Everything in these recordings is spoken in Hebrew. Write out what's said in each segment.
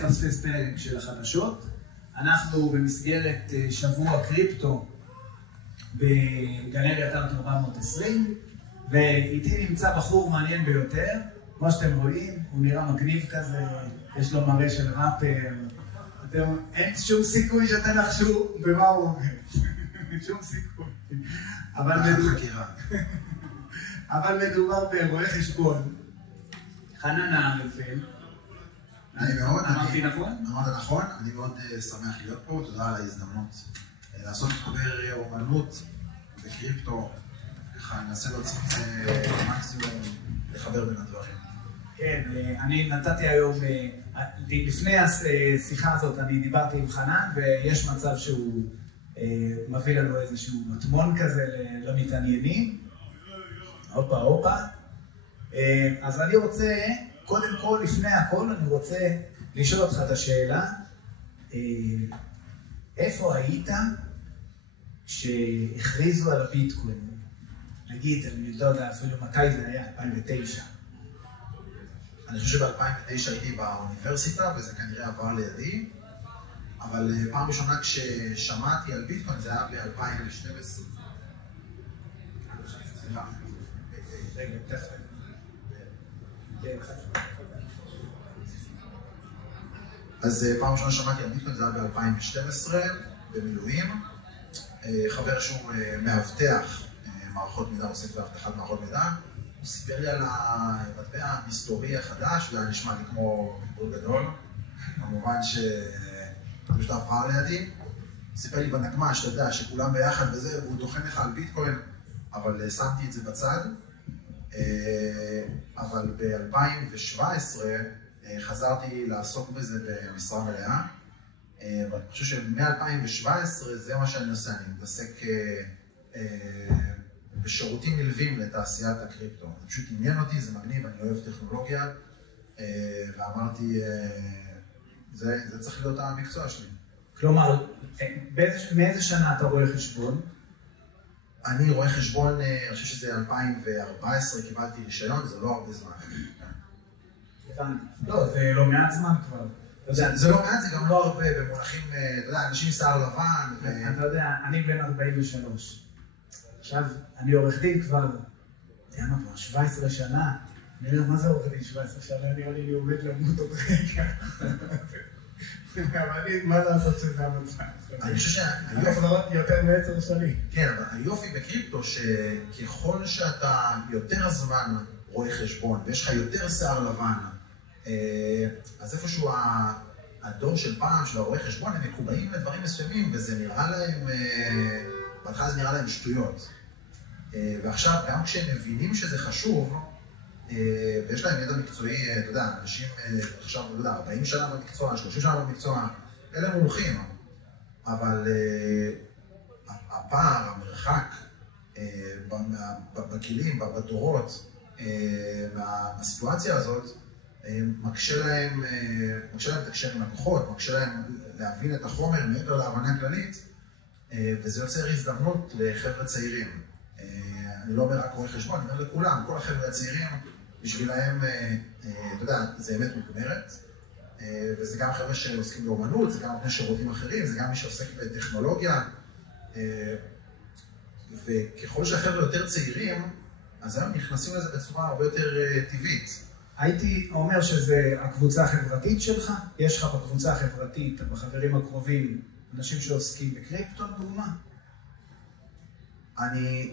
פספס פרק של החדשות. אנחנו במסגרת שבוע קריפטו בגלריית ארט 420, ואיתי נמצא בחור מעניין ביותר. כמו שאתם רואים, הוא נראה מגניב כזה, יש לו מראה של ראפר. אין שום סיכוי שאתם נחשו במה הוא אומר. שום סיכוי. אבל מדובר ברואה חשבון, חנן הארלפלד. אמרתי נכון? אמרת נכון, אני מאוד שמח להיות פה, תודה על ההזדמנות לעשות חבר אומנות בקריפטו, ככה ננסה להוציא את זה מקסימום לחבר בין הדברים. כן, אני נתתי היום, לפני השיחה הזאת אני דיברתי עם חנן, ויש מצב שהוא מביא לנו איזשהו מטמון כזה למתעניינים. הופה. אז אני רוצה, קודם כל, לפני הכל, אני רוצה לשאול אותך את השאלה, איפה היית שהכריזו על הביטקוין? נגיד, אני לא יודע אפילו מתי זה היה, 2009. אני חושב שב-2009 הייתי באוניברסיטה, וזה כנראה עבר לידי, אבל פעם ראשונה כששמעתי על ביטקוין זה היה ב-2012. רגע, תכף. אז פעם ראשונה שמעתי על ביטקוין, זה היה ב-2012, במילואים. חבר שהוא מאבטח מערכות מידע, עוסק באבטחת מערכות מידע, הוא סיפר לי על המטבע המסתורי החדש, וזה היה נשמע לי כמו דיבור גדול. כמובן שפשוט עבר לידי. הוא סיפר לי בנקמה, שאתה יודע, שכולם ביחד וזה, והוא טוחן לך על ביטקוין, אבל שמתי את זה בצד. אבל ב-2017 חזרתי לעסוק בזה במשרה מלאה. ואני חושב שמ-2017 זה מה שאני עושה, אני מתעסק בשירותים נלווים לתעשיית הקריפטו. זה פשוט עניין אותי, זה מגניב, אני אוהב טכנולוגיה, ואמרתי, זה צריך להיות המקצוע שלי. כלומר, מאיזה שנה אתה רואה חשבון? אני רואה חשבון, אני חושב שזה 2014, קיבלתי רישיון, זה לא הרבה זמן. לא, זה לא מעט זמן כבר. זה לא מעט, זה גם לא הרבה, במונחים, אתה יודע, אנשים שיער לבן. אתה יודע, אני בן 43. עכשיו, אני עורך דין כבר, כבר 17 שנה. אני אומר, מה זה עורך דין 17 שנה? נראה לי עומד למות עוד רגע. אבל מה לעשות שזה המצב? אני חושב שהיופי יותר מ10 שנים. כן, אבל היופי בקריפטו שככל שאתה יותר זמן רואה חשבון ויש לך יותר שיער לבן, אז איפשהו הדור של פעם של הרואה חשבון הם מקובעים לדברים מסוימים וזה נראה להם, בהתחלה זה נראה להם שטויות. ועכשיו גם כשהם מבינים שזה חשוב, ויש להם ידע מקצועי, אתה יודע, אנשים עכשיו, לא יודע, 40 שנה במקצוע, 30 שנה במקצוע, אלה מומחים. אבל הפער, המרחק, בגילים, בדורות, מהסיטואציה הזאת, מקשה להם לתקשר עם לקוחות, מקשה להם להבין את החומר מעבר להבנה הכללית, וזה יוצר הזדמנות לחבר'ה צעירים. אני לא אומר רק רואי חשבון, אני אומר לכולם, כל החבר'ה הצעירים, בשבילהם, אתה יודע, זה אמת מוגמרת, וזה גם חבר'ה שעוסקים באומנות, זה גם נותני שירותים אחרים, זה גם מי שעוסק בטכנולוגיה, וככל שהחבר'ה יותר צעירים, אז הם נכנסים לזה בצורה הרבה יותר טבעית. הייתי אומר שזה הקבוצה החברתית שלך? יש לך בקבוצה החברתית, בחברים הקרובים, אנשים שעוסקים בקריפטו, דוגמה?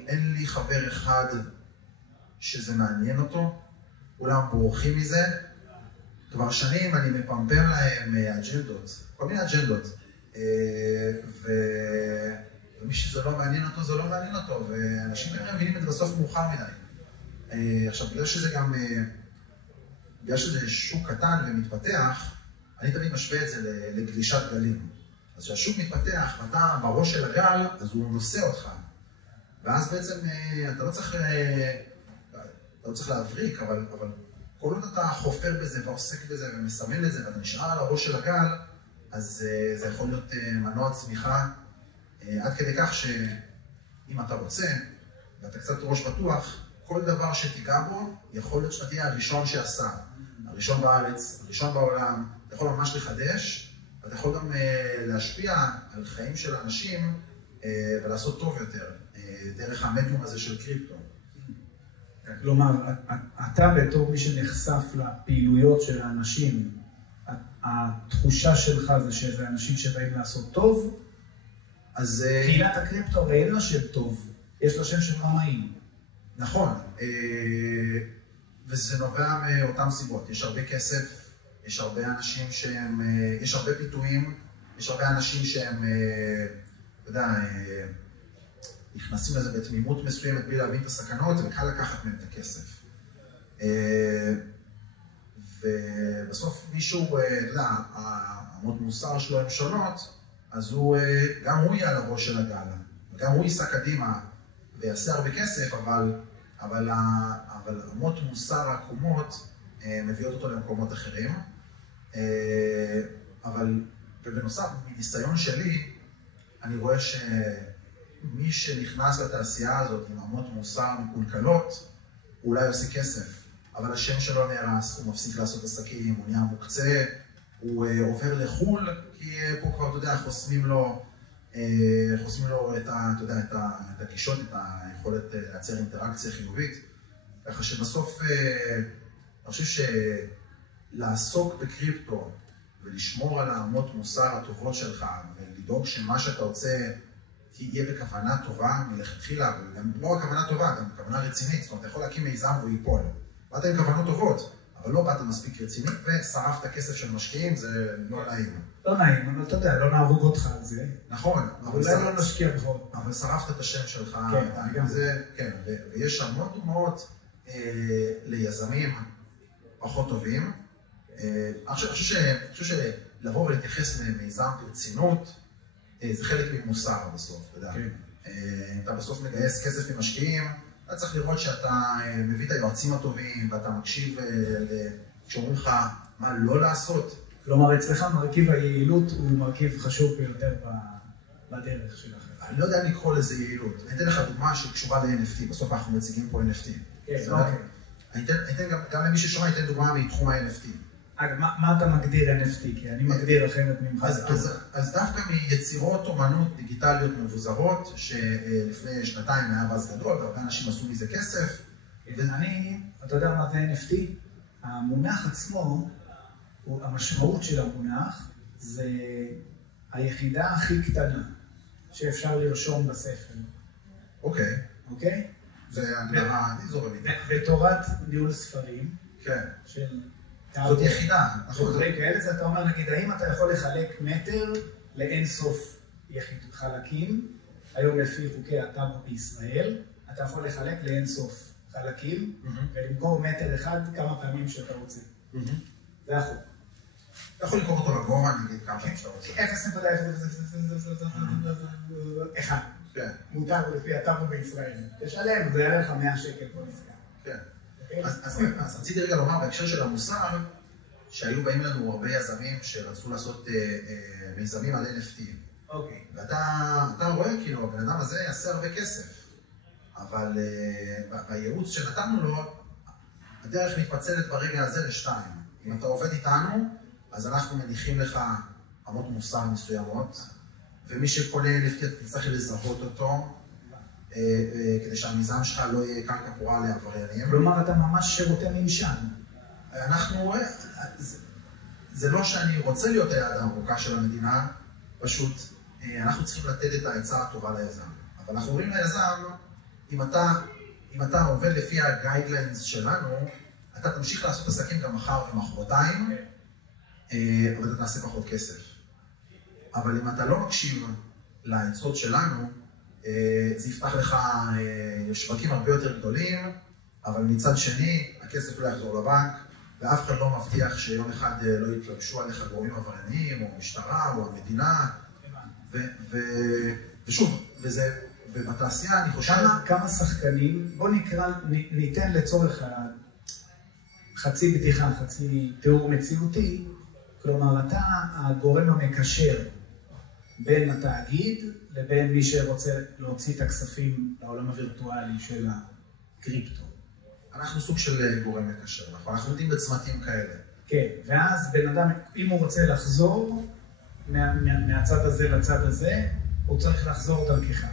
אין לי חבר אחד שזה מעניין אותו, כולם בורחים מזה. כבר שנים אני מפמפם להם אג'נדות, כל מיני אג'נדות. ומי שזה לא מעניין אותו, זה לא מעניין אותו, ואנשים מבינים את זה בסוף מאוחר מדי. עכשיו, בגלל שזה שוק קטן ומתפתח, אני תמיד משווה את זה לגלישת גלים. אז כשהשוק מתפתח ואתה בראש של הגל, אז הוא נושא אותך. ואז בעצם אתה לא צריך להבריק, אבל כל עוד אתה חופר בזה ועוסק בזה ומסמן את זה ואתה נשאר על הראש של הגל, אז זה יכול להיות מנוע צמיחה, עד כדי כך שאם אתה רוצה ואתה קצת ראש פתוח, כל דבר שתיגע בו יכול להיות שאתה תהיה הראשון שעשה. הראשון בארץ, הראשון בעולם, אתה יכול ממש לחדש, ואתה יכול גם להשפיע על חיים של אנשים ולעשות טוב יותר, דרך המדיום הזה של קריפטו. כלומר, אתה בתור מי שנחשף לפעילויות של האנשים, התחושה שלך זה שזה אנשים שבאים לעשות טוב, אז קהילת הקריפטו הרי אין לה שם טוב, יש לה שם של רמאים. נכון, וזה נובע מאותן סיבות. יש הרבה כסף, יש הרבה אנשים שהם, יש הרבה פיתויים, יש הרבה אנשים שהם, אתה יודע, נכנסים לזה בתמימות מסוימת בלי להבין את הסכנות, וקל לקחת מהם את הכסף. ובסוף מישהו, אתה יודע, אמות מוסר שלו הן שונות, אז גם הוא יהיה על הראש של הגל, וגם הוא ייסע קדימה ויעשה הרבה כסף, אבל אמות מוסר עקומות מביאות אותו למקומות אחרים. ובנוסף, מניסיון שלי, אני רואה שמי שנכנס לתעשייה הזאת עם אמות מוסר מקולקלות, הוא אולי עושה כסף, אבל השם שלו נהרס, הוא מפסיק לעשות עסקים, הוא נהיה מוקצה, הוא עובר לחול, כי פה כבר, אתה יודע, חוסמים לו את הגישות, את היכולת לייצר אינטראקציה חיובית. ככה שבסוף, אני חושב שלעסוק בקריפטו ולשמור על האמות מוסר הטובות שלך, ולדאוג שמה שאתה רוצה תהיה בכוונה טובה מלכתחילה, וגם לא רק כוונה טובה, גם בכוונה רצינית. זאת אומרת, אתה יכול להקים מיזם והוא ייפול. באת עם כוונות טובות, אבל לא באת מספיק רצינית, ושרפת כסף של משקיעים, זה לא נעים. לא נעים, אבל אתה יודע, לא נהרוג אותך על זה. נכון. אולי לא נשקיע בכל. אבל שרפת את השם שלך. כן, גם זה. כן, ויש המון דוגמאות ליזמים פחות טובים. אני חושב שלבוא ולהתייחס למיזם ברצינות, זה חלק ממוסר בסוף, אתה יודע. אתה בסוף מגייס כסף ממשקיעים, אתה צריך לראות שאתה מביא את היועצים הטובים, ואתה מקשיב כשאומרים לך מה לא לעשות. כלומר, אצלך מרכיב היעילות הוא מרכיב חשוב ביותר בדרך שלכם. אני לא יודע אם לקרוא לזה יעילות. אני אתן לך דוגמה שקשורה ל-NFT, בסוף אנחנו מציגים פה NFT. כן, אוקיי. אני אתן גם למי ששומע, אני אתן דוגמה מתחום ה-NFT. אגב, מה אתה מגדיר NFT? כי אני מגדיר אחרת ממך. אז דווקא מיצירות אומנות דיגיטליות מבוזרות, שלפני שנתיים היה באז גדול, והרבה אנשים עשו מזה כסף. אתה יודע מה זה NFT? המונח עצמו, המשמעות של המונח, זה היחידה הכי קטנה שאפשר לרשום בספר. אוקיי. אוקיי? זה הגדרה, אני זורם איתה. בתורת ניהול ספרים. כן. של... זאת יחידה. חוקרים כאלה, זה אתה אומר, נגיד, האם אתה יכול לחלק מטר לאין סוף חלקים, היום לפי חוקי הטאבו בישראל, אתה יכול לחלק לאין סוף חלקים, ולמכור מטר אחד כמה פעמים שאתה רוצה. זה החוק. אתה יכול לקרוא אותו לגובה, נגיד, כמה פעמים שאתה רוצה. 0.0 כן. מותר לפי הטאבו בישראל. תשלם, זה יעלה לך 100 שקל פה נפגע. כן. אז רציתי רגע לומר בהקשר של המוסר, שהיו באים לנו הרבה יזמים שרצו לעשות מיזמים על NFT. אוקיי. ואתה רואה כאילו, הבן אדם הזה יעשה הרבה כסף, אבל בייעוץ שנתנו לו, הדרך מתפצלת ברגע הזה לשתיים. אם אתה עובד איתנו, אז אנחנו מניחים לך אמות מוסר מסוימות, ומי שקונה NFT תצטרך לזהות אותו, כדי שהמיזם שלך לא יהיה קרקע פורה לעבריינים. כלומר, אתה ממש שירותי ממשל. זה לא שאני רוצה להיות היד הארוכה של המדינה, פשוט אנחנו צריכים לתת את העצה הטובה ליזם. אבל אנחנו אומרים ליזם, אם אתה עובד לפי הגיידליינס שלנו, אתה תמשיך לעשות עסקים גם מחר ומחרתיים, אבל אתה תעשה פחות כסף. אבל אם אתה לא מקשיב לעצות שלנו, זה יפתח לך שווקים הרבה יותר גדולים, אבל מצד שני, הכסף לא יחזור לבנק, ואף אחד לא מבטיח שיום אחד לא יתלבשו עליך גורמים עבריינים, או המשטרה, או המדינה. ושוב, ובתעשייה אני חושב... כמה שחקנים, בוא ניתן לצורך חצי בדיחה, חצי תיאור מציאותי, כלומר, אתה הגורם המקשר בין התאגיד לבין מי שרוצה להוציא את הכספים לעולם הווירטואלי של הקריפטו. אנחנו סוג של גורם מקשר, אנחנו עומדים בצמתים כאלה. כן, ואז בן אדם, אם הוא רוצה לחזור מהצד הזה לצד הזה, הוא צריך לחזור דרכך.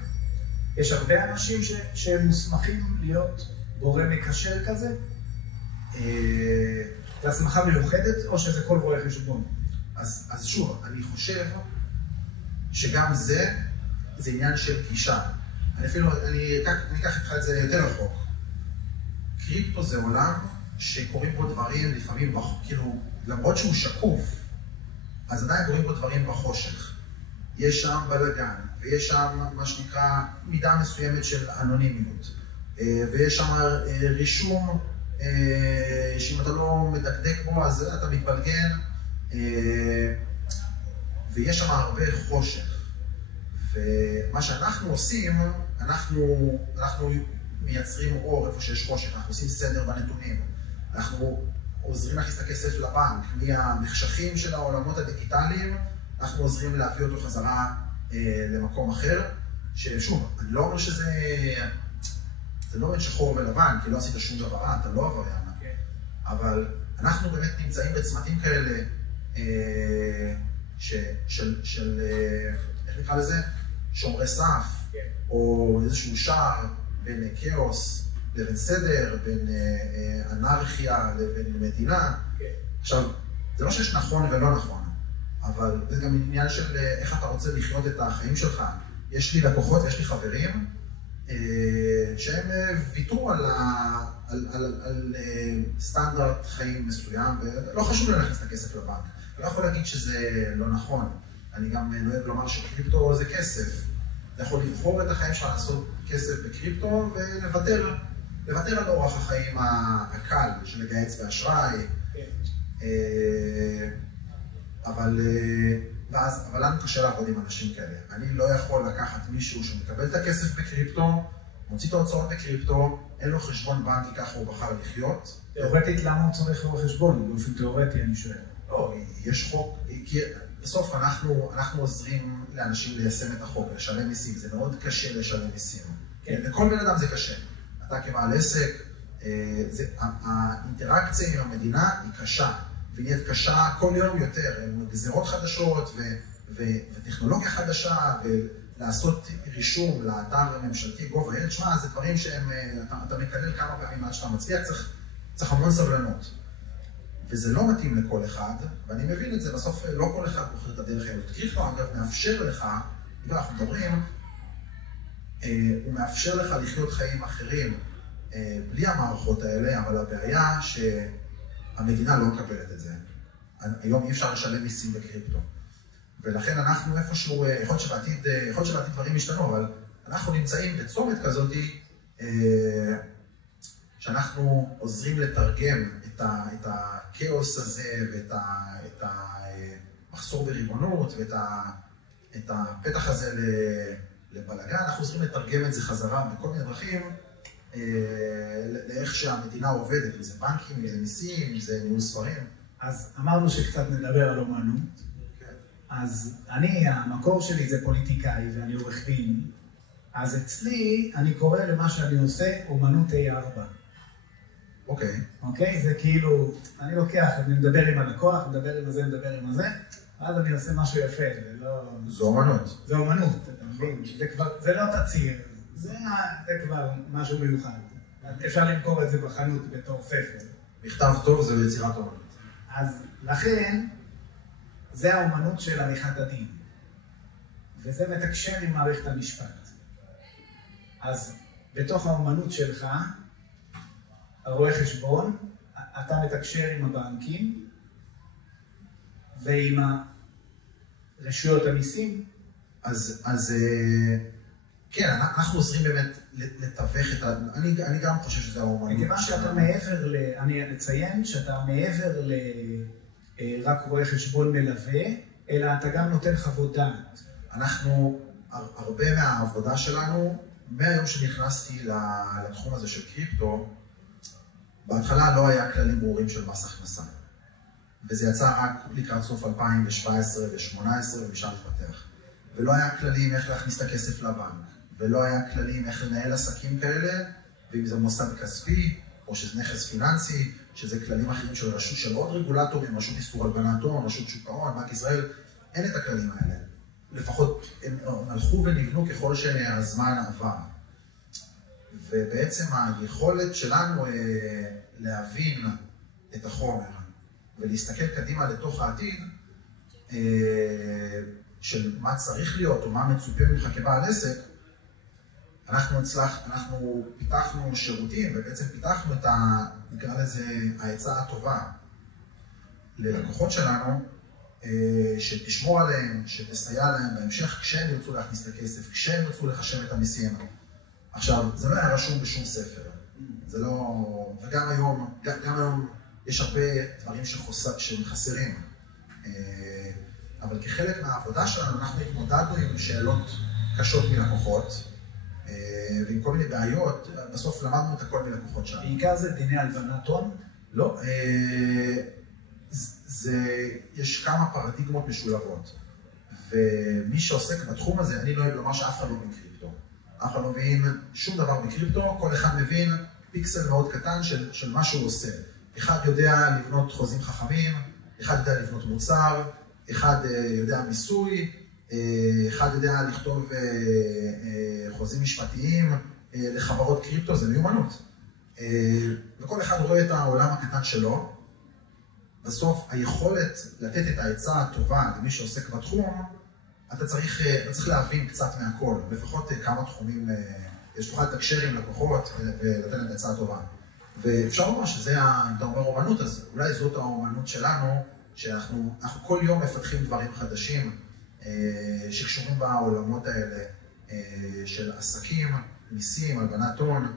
יש הרבה אנשים שהם מוסמכים להיות גורם מקשר כזה? זה הסמכה מיוחדת או שזה כל רואה חשבון? אז שוב, אני חושב שגם זה עניין של גישה. אני אקח איתך את זה יותר רחוק. קריפטו זה עולם שקוראים בו דברים לפעמים, כאילו, למרות שהוא שקוף, אז עדיין קוראים בו דברים בחושך. יש שם בלגן, ויש שם מה שנקרא מידה מסוימת של אנונימיות, ויש שם רישום שאם אתה לא מדקדק בו אז אתה מתבלגן, ויש שם הרבה חושך. ומה שאנחנו עושים, אנחנו מייצרים אור איפה שיש חושך, אנחנו עושים סדר בנתונים, אנחנו עוזרים להכניס את הכסף לבנק, מהמחשכים של העולמות הדיגיטליים, אנחנו עוזרים להביא אותו חזרה למקום אחר, ששוב, אני לא אומר שזה, זה לא אומר שחור ולבן, כי לא עשית שום דבר, אתה לא עבריין, אבל אנחנו באמת נמצאים בצמתים כאלה, של, איך נקרא לזה? שומרי סף, או איזשהו שער בין כאוס לבין סדר, בין אנרכיה לבין מדינה. עכשיו, זה לא שיש נכון ולא נכון, אבל זה גם עניין של איך אתה רוצה לחיות את החיים שלך. יש לי לקוחות ויש לי חברים שהם ויתרו על סטנדרט חיים מסוים, ולא חשוב להכניס את הכסף לבנק. אני לא יכול להגיד שזה לא נכון. אני גם נוהג לומר שקריפטו זה כסף. אתה יכול לבחור את החיים שלך לעשות כסף בקריפטו ולוותר על אורח החיים הקל של לגייס באשראי. אבל לנו קשה לעבוד עם אנשים כאלה. אני לא יכול לקחת מישהו שמקבל את הכסף בקריפטו, מוציא את ההוצאות בקריפטו, אין לו חשבון בנק, ככה הוא בחר לחיות. תיאורטית, למה הוא צריך לו חשבון? באופן תיאורטי, אני שואל. לא, יש חוק, כי בסוף אנחנו עוזרים לאנשים ליישם את החוק, לשלם מיסים. זה מאוד קשה לשלם מיסים. לכל בן אדם זה קשה. אתה כבעל עסק, האינטראקציה עם המדינה היא קשה. והיא נהיית קשה כל יום יותר, עם גזירות חדשות וטכנולוגיה חדשה, ולעשות רישום לאתר הממשלתי גובה הילד. שמע, זה דברים שהם, אתה מקלל כמה פעמים עד שאתה מצליח, צריך המון סבלנות. וזה לא מתאים לכל אחד, ואני מבין את זה, בסוף לא כל אחד בוחר את הדרך האלה. קריפטו, אגב, מאפשר לך, אם אנחנו מדברים, הוא מאפשר לך לחיות חיים אחרים בלי המערכות האלה, אבל הבעיה שהמדינה לא מקבלת את זה. היום אי אפשר לשלם מיסים בקריפטו. ולכן אנחנו איפשהו, יכול להיות שבעתיד דברים ישתנו, אבל אנחנו נמצאים בצומת כזאת, שאנחנו עוזרים לתרגם את הכאוס הזה ואת המחסור בריבונות ואת הפתח הזה לבלגן, אנחנו עוזרים לתרגם את זה חזרה בכל מיני דרכים לאיך שהמדינה עובדת, אם זה בנקים, אם זה מיסים, אם זה ניהול ספרים. אז אמרנו שקצת נדבר על אומנות. אז המקור שלי זה פוליטיקאי ואני עורך דין. אז אצלי אני קורא למה שאני עושה אומנות A4. אוקיי? זה כאילו, אני לוקח, אני מדבר עם הלקוח, מדבר עם הזה, מדבר עם הזה, אז אני עושה משהו יפה, זה לא... זו אומנות. זו אומנות, אתה מבין? זה לא תציר, זה כבר משהו מיוחד. אפשר למכור את זה בחנות בתור ספר. מכתב טוב זה יצירת אומנות. אז לכן, זה האומנות של עריכת הדין. וזה מתקשר עם מערכת המשפט. אז בתוך האומנות שלך, הרואה חשבון, אתה מתקשר עם הבנקים ועם רשויות המיסים. אז כן, אנחנו עוזרים באמת לתווך את אני גם חושב שזה האומנות. מכיוון שאתה מעבר אני אציין שאתה מעבר רק רואה חשבון מלווה, אלא אתה גם נותן חוות דעת. אנחנו, הרבה מהעבודה שלנו, מהיום שנכנסתי לתחום הזה של קריפטו, בהתחלה לא היה כללים ברורים של מס הכנסה. וזה יצא רק לקראת סוף 2017 ו-2018 ומשם התפתח. ולא היה כללים איך להכניס את הכסף לבנק. ולא היה כללים איך לנהל עסקים כאלה, ואם זה מוסד כספי, או שזה נכס פיננסי, שזה כללים אחרים של רשות של עוד רגולטורים, רשות איסור הלבנת הון, רשות שוק ההון, בנק ישראל, אין את הכללים האלה. לפחות הם הלכו ונבנו ככל שהזמן עבר. ובעצם היכולת שלנו להבין את החומר ולהסתכל קדימה לתוך העתיד של מה צריך להיות או מה מצופה ממך כבעל עסק, אנחנו פיתחנו שירותים ובעצם פיתחנו את נקרא לזה ההצעה הטובה ללקוחות שלנו, שתשמור עליהם, שתסייע להם בהמשך כשהם ירצו להכניס את הכסף, כשהם ירצו לחשב את המיסים. עכשיו, זה לא היה רשום בשום ספר, זה לא... וגם היום, יש הרבה דברים שחסרים. אבל כחלק מהעבודה שלנו, אנחנו התמודדנו עם שאלות קשות מלקוחות, ועם כל מיני בעיות, בסוף למדנו את הכל מלקוחות שלנו. בעיקר זה דיני הלבנת הון? לא, יש כמה פרדיגמות משולבות, ומי שעוסק בתחום הזה, אני לא אוהב לומר שאף אחד לא מבין קריפטו. אף אחד לא מבין שום דבר בקריפטו, כל אחד מבין פיקסל מאוד קטן של מה שהוא עושה. אחד יודע לבנות חוזים חכמים, אחד יודע לבנות מוצר, אחד יודע מיסוי, אחד יודע לכתוב חוזים משפטיים לחברות קריפטו, זה מיומנות. וכל אחד רואה את העולם הקטן שלו. בסוף היכולת לתת את העצה הטובה למי שעוסק בתחום, אתה צריך להבין קצת מהכל, לפחות כמה תחומים, שתוכל לתקשר עם לקוחות ולתת להם את העצה הטובה. ואפשר לומר שזה, אם אתה אומר אומנות, אז אולי זאת האומנות שלנו, שאנחנו כל יום מפתחים דברים חדשים שקשורים בעולמות האלה של עסקים, מיסים, הלבנת הון,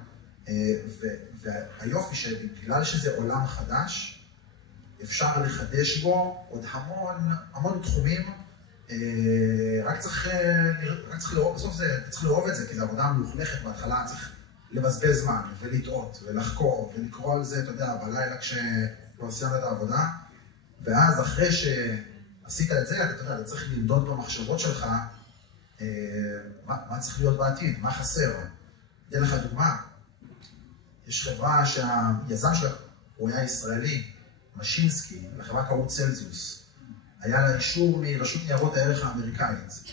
והיופי שבגלל שזה עולם חדש, אפשר לחדש בו עוד המון תחומים, רק צריך לאהוב, בסוף צריך לאהוב את זה, כי זו עבודה מלוכלכת בהתחלה, צריך לבזבז זמן ולטעות ולחקור ולקרוא על זה, אתה יודע, בלילה כשכבר סיימת את העבודה, ואז אחרי שעשית את זה, אתה צריך למדוד במחשבות שלך מה צריך להיות בעתיד, מה חסר. אתן לך דוגמה, יש חברה שהיזם שלה הוא היה ישראלי, משינסקי, לחברה קראו צלזיוס. היה לה אישור מרשות ניירות הערך האמריקאית.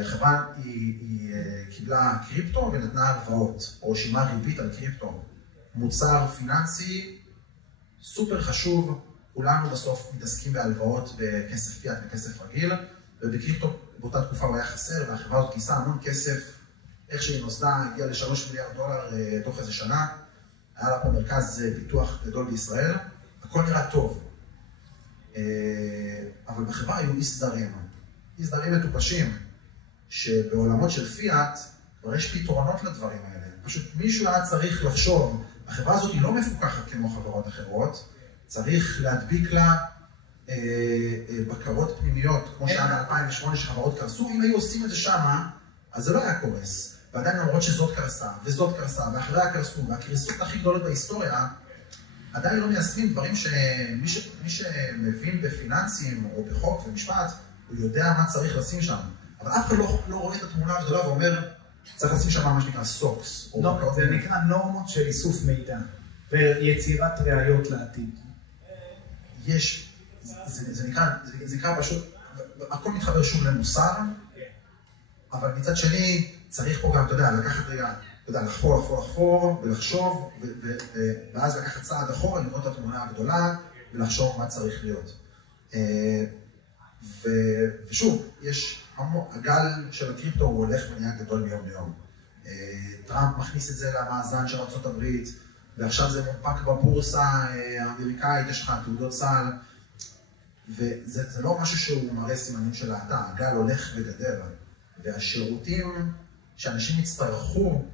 החברה היא קיבלה קריפטו ונתנה הלוואות, או שילמה ריבית על קריפטו. מוצר פיננסי סופר חשוב, כולנו בסוף מתעסקים בהלוואות בכסף פיאט וכסף רגיל, ובקריפטו באותה תקופה הוא היה חסר, והחברה הזאת כיסה המון כסף, איך שהיא נוסדה, הגיעה ל$3 מיליארד תוך איזה שנה, היה לה פה מרכז פיתוח גדול בישראל, הכל נראה טוב. אבל בחברה היו אי סדרים מטופשים, שבעולמות של פיאט כבר יש פתרונות לדברים האלה. פשוט מישהו היה צריך לחשוב, החברה הזאת היא לא מפוקחת כמו חברות אחרות, צריך להדביק לה בקרות פנימיות, כמו שהיה ב-2008 שחברות קרסו, אם היו עושים את זה שמה, אז זה לא היה קורס. ועדיין למרות שזאת קרסה, וזאת קרסה, ואחריה קרסו, והקריסות הכי גדולות בהיסטוריה, עדיין לא מיישמים דברים שמי שמבין בפיננסים או בחוק ומשפט, הוא יודע מה צריך לשים שם. אבל אף אחד לא רואה את התמונה הגדולה ואומר, צריך לשים שם מה שנקרא סוקס. זה נקרא נורמות של איסוף מידע ויצירת ראיות לעתיד. זה נקרא פשוט, הכל מתחבר שוב למוסר, אבל מצד שני צריך פה גם, אתה יודע, לקחת רגע, אתה יודע, לחפור ולחשוב, ואז לקחת צעד אחורה, לראות את התמונה הגדולה, ולחשוב מה צריך להיות. ושוב, הגל של הקריפטו הוא הולך ונהיה גדול מיום ליום. טראמפ מכניס את זה למאזן של ארצות הברית, ועכשיו זה מונפק בבורסה האמריקאית, יש לך תעודות סל, וזה לא משהו שהוא מראה סימנים של האטה, הגל הולך וגדל, והשירותים שאנשים יצטרכו,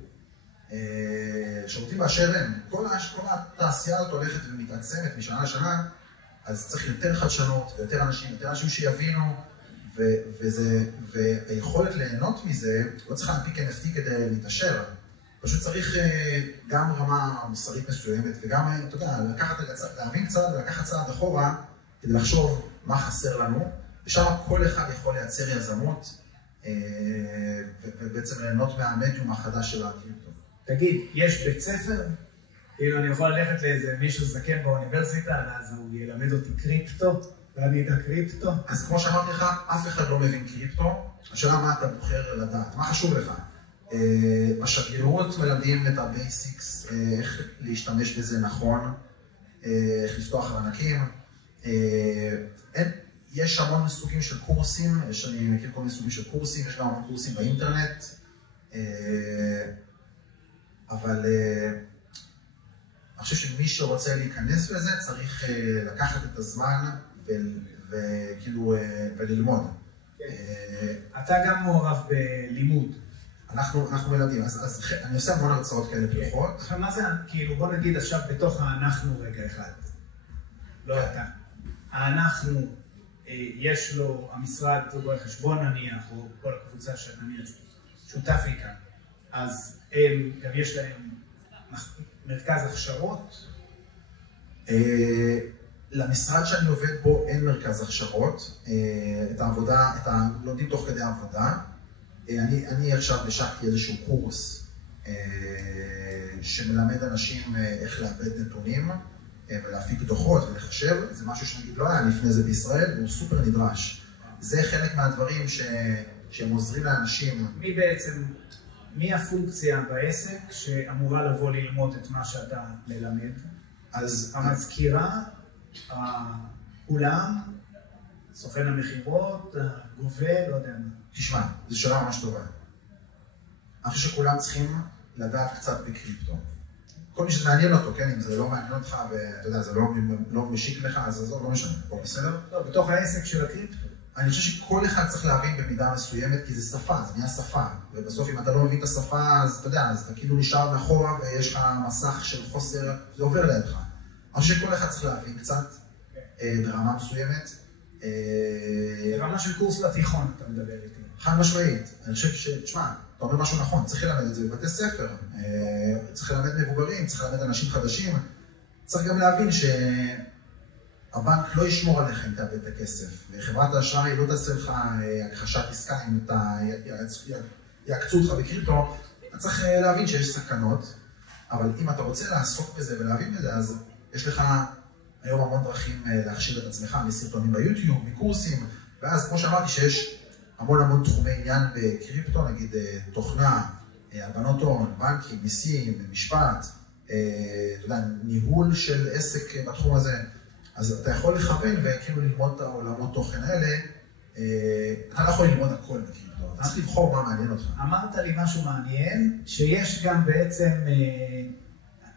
שירותים באשר הם, כל התעשייה הזאת הולכת ומתעצמת משנה לשנה, אז צריך יותר חדשנות, יותר אנשים שיבינו, והיכולת ליהנות מזה, לא צריך להנפיק NFT כדי להתעשר, פשוט צריך גם רמה מוסרית מסוימת, וגם, אתה יודע, להבין קצת ולקחת צעד אחורה, כדי לחשוב מה חסר לנו, ושם כל אחד יכול לייצר יזמות, ובעצם ליהנות מהמדיום החדש של הקריפטו. תגיד, יש בית ספר כאילו אני יכול ללכת לאיזה מישהו זקן באוניברסיטה, אז הוא ילמד אותי קריפטו, ואני את הקריפטו. אז כמו שאמרתי לך, אף אחד לא מבין קריפטו. השאלה מה אתה בוחר לדעת, מה חשוב לך? בשגרירות מלמדים את הבייסיקס, איך להשתמש בזה נכון, איך לפתוח ארנקים. יש המון סוגים של קורסים, אני מכיר כל מיני סוגים של קורסים, יש גם המון קורסים באינטרנט, אבל אני חושב שמי שרוצה להיכנס לזה צריך לקחת את הזמן וכאילו וללמוד. אתה גם מעורב בלימוד. אנחנו מלמדים, אז אני עושה המון הרצאות כאלה פתוחות. עכשיו מה זה, כאילו בוא נגיד עכשיו בתוך האנחנו רגע אחד, לא אתה. האנחנו, יש לו המשרד רואה חשבון נניח, או כל הקבוצה שנניח שותף איתה, אז הם, גם יש להם מרכז הכשרות? למשרד שאני עובד בו אין מרכז הכשרות, את העבודה, לומדים תוך כדי העבודה. אני עכשיו השקתי איזשהו קורס שמלמד אנשים איך לאבד נתונים ולהפיק דוחות ולחשב. זה משהו שנגיד לא היה לפני זה בישראל, והוא סופר נדרש. זה חלק מהדברים שהם עוזרים לאנשים. מי הפונקציה בעסק שאמורה לבוא ללמוד את מה שאתה מלמד? אז המזכירה, האולם, סוכן המחירות, הגובה, לא יודע מה. תשמע, זו שאלה ממש טובה. אני חושב שכולם צריכים לדעת קצת בקריפטו. כל מי שזה מעניין אותו, כן, אם זה לא מעניין אותך ואתה יודע, זה לא משיק לך, אז זה לא משנה, פה בסדר? לא, בתוך העסק של הקריפטו. אני חושב שכל אחד צריך להבין במידה מסוימת, כי זה שפה, זה נהיה שפה. ובסוף אם אתה לא מבין את השפה, אז אתה יודע, אז אתה כאילו נשאר מאחורה ויש לך מסך של חוסר, זה עובר לידך. אני חושב שכל אחד צריך להבין קצת ברמה מסוימת. ברמה של קורס לתיכון, אתה מדבר איתי. חד משמעית. אני חושב תשמע, אתה אומר משהו נכון, צריך ללמד את זה בבתי ספר, צריך ללמד מבוגרים, צריך ללמד אנשים חדשים. צריך גם להבין שהבנק לא ישמור עליך אם תאבד את הכסף, וחברת האשראי לא תעשה לך הכחשת עסקה אם יעקצו אותך בקריפטו. אתה צריך להבין שיש סכנות, אבל אם אתה רוצה לעסוק בזה ולהבין בזה, אז יש לך היום המון דרכים להכשיר את עצמך, מסרטונים ביוטיוב, מקורסים, ואז כמו שאמרתי שיש המון תחומי עניין בקריפטו, נגיד תוכנה, הלבנות הון, בנקים, מיסים, משפט, אתה יודע, ניהול של עסק בתחום הזה, אז אתה יכול לכוון וכאילו ללמוד את העולמות תוכן האלה, אתה לא יכול ללמוד הכל בקריפטו, אתה צריך לבחור מה מעניין אותך. אמרת לי משהו מעניין, שיש גם בעצם,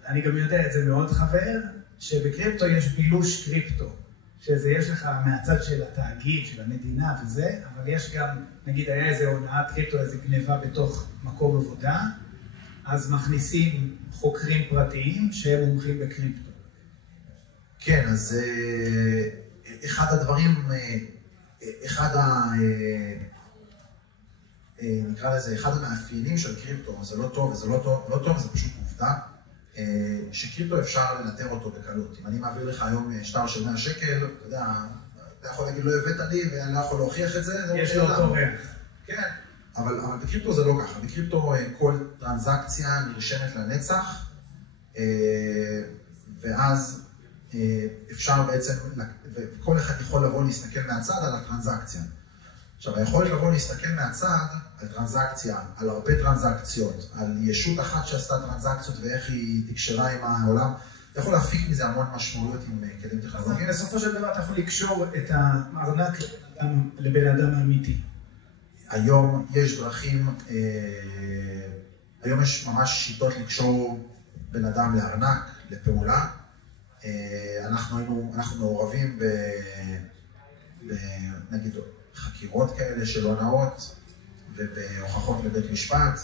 אני גם יודע את זה מאוד חבר, שבקריפטו יש בילוש קריפטו, שזה יש לך מהצד של התאגיד, של המדינה וזה, אבל יש גם, נגיד היה איזה הונאת קריפטו, איזה גניבה בתוך מקום עבודה, אז מכניסים חוקרים פרטיים שהם מומחים בקריפטו. כן, אז אחד הדברים, נקרא לזה, אחד המאפיינים של קריפטו, זה לא טוב וזה לא טוב, זה פשוט עובדה. שקריפטו אפשר לנטר אותו בקלות. אם אני מעביר לך היום שטר של 100 שקל, אתה יודע, אתה יכול להגיד לא הבאת לי ואני לא יכול להוכיח את זה. יש לו אותו ריח. כן, אבל בקריפטו זה לא ככה. בקריפטו כל טרנזקציה נרשמת לנצח, ואז אפשר בעצם, וכל אחד יכול לבוא להסתכל מהצד על הטרנזקציה. עכשיו, היכולת לבוא להסתכל מהצד על טרנזקציה, על הרבה טרנזקציות, על ישות אחת שעשתה טרנזקציות ואיך היא תקשרה עם העולם, אתה יכול להפיק מזה המון משמעויות עם כלים טכנולוגיים. בסופו של דבר אתה יכול לקשור את הארנק לבן אדם האמיתי. היום יש דרכים, היום יש ממש שיטות לקשור בן אדם לארנק, לפעולה. אנחנו מעורבים נגיד, חקירות כאלה של הונאות ובהוכחות בבית משפט.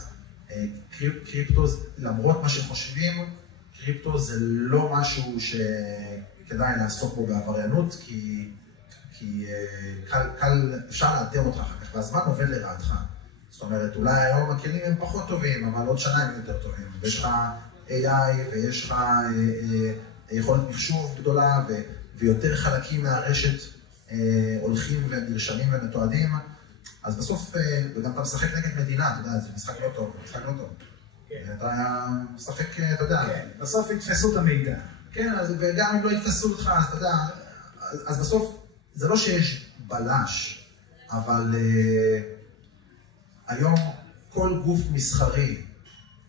קריפטו, למרות מה שחושבים, קריפטו זה לא משהו שכדאי לעסוק בו בעבריינות, כי אפשר לאתר אותך אחר כך, והזמן עובד לרעתך. זאת אומרת, אולי היום הכלים הם פחות טובים, אבל עוד שנה הם יותר טובים. ויש לך AI ויש לך יכולת מחשוב גדולה, ויותר חלקים מהרשת הולכים ונרשמים ומתועדים, אז בסוף, וגם אתה משחק נגד מדינה, אתה יודע, זה משחק לא טוב, משחק לא טוב. אתה משחק, אתה יודע. כן, בסוף יתפסו את המידע. כן, וגם אם לא יתפסו אותך, אז אתה יודע, אז בסוף, זה לא שיש בלש, אבל היום כל גוף מסחרי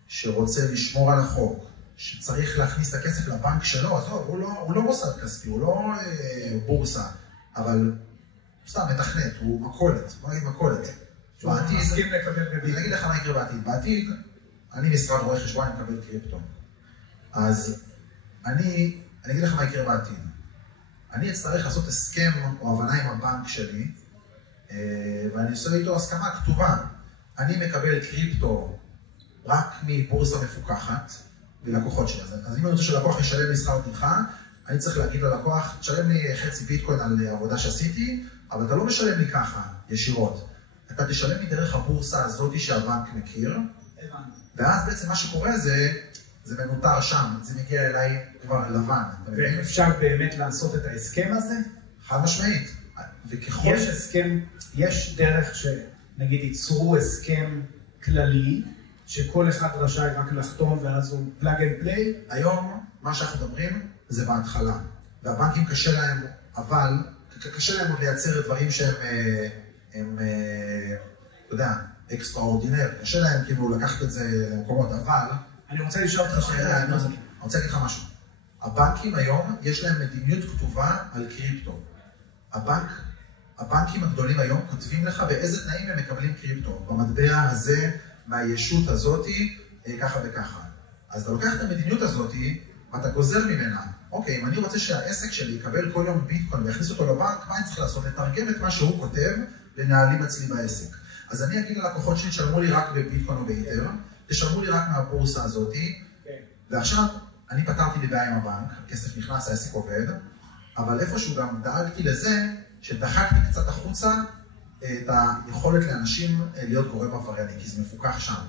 שרוצה לשמור על החוק, שצריך להכניס את הכסף לבנק שלו, אז הוא לא מוסד כספי, הוא לא בורסה, אבל סתם מתכנת, הוא מקולת, בוא נגיד מקולת. הוא מסכים לקבל בביט. אני אגיד לך מה יקרה בעתיד. בעתיד, אני משרד רואה חשבון, אני מקבל קריפטו. אז אני אגיד לך מה יקרה בעתיד. אני אצטרך לעשות הסכם או הבנה עם הבנק שלי, ואני עושה איתו הסכמה כתובה. אני מקבל קריפטו רק מבורסה מפוקחת, ללקוחות שלי. אז אם אני רוצה שלקוח ישלם לי שכר טרחה, אני צריך להגיד ללקוח, תשלם לי חצי ביטקוין על עבודה שעשיתי, אבל אתה לא משלם לי ככה, ישירות. אתה תשלם לי דרך הבורסה הזאת שהבנק מכיר, ואז בעצם מה שקורה זה מנותר שם, זה מגיע אליי כבר לבן. ואפשר באמת לעשות את ההסכם הזה? חד משמעית. יש הסכם, יש דרך שנגיד ייצרו הסכם כללי, שכל אחד רשאי רק לחתום ואז הוא פלאג אנד פליי? היום, מה שאנחנו מדברים זה בהתחלה. והבנקים קשה להם, אבל קשה להם עוד לייצר דברים שהם, אתה יודע, אקסטראורדינר. קשה להם כאילו לקחת את זה למקומות, אבל... אני רוצה לשאול אותך שאלה. אני רוצה להגיד לך משהו. הבנקים היום, יש להם מדיניות כתובה על קריפטו. הבנקים הגדולים היום כותבים לך באיזה תנאים הם מקבלים קריפטו. במטבע הזה, מהישות הזאתי, ככה וככה. אז אתה לוקח את המדיניות הזאתי, ואתה גוזר ממנה. אוקיי, אם אני רוצה שהעסק שלי יקבל כל יום ביטקוין ויכניס אותו לבנק, מה אני צריך לעשות? לתרגם את מה שהוא כותב לנהלים אצלי בעסק. אז אני אגיד ללקוחות שלי, תשלמו לי רק בביטקוין או באתר, תשלמו לי רק מהבורסה הזאתי, ועכשיו אני פתרתי לי בעיה עם הבנק, הכסף נכנס, העסק עובד, אבל איפשהו גם דאגתי לזה, שדחקתי קצת החוצה את היכולת לאנשים להיות גורם עברייני, כי זה מפוקח שם.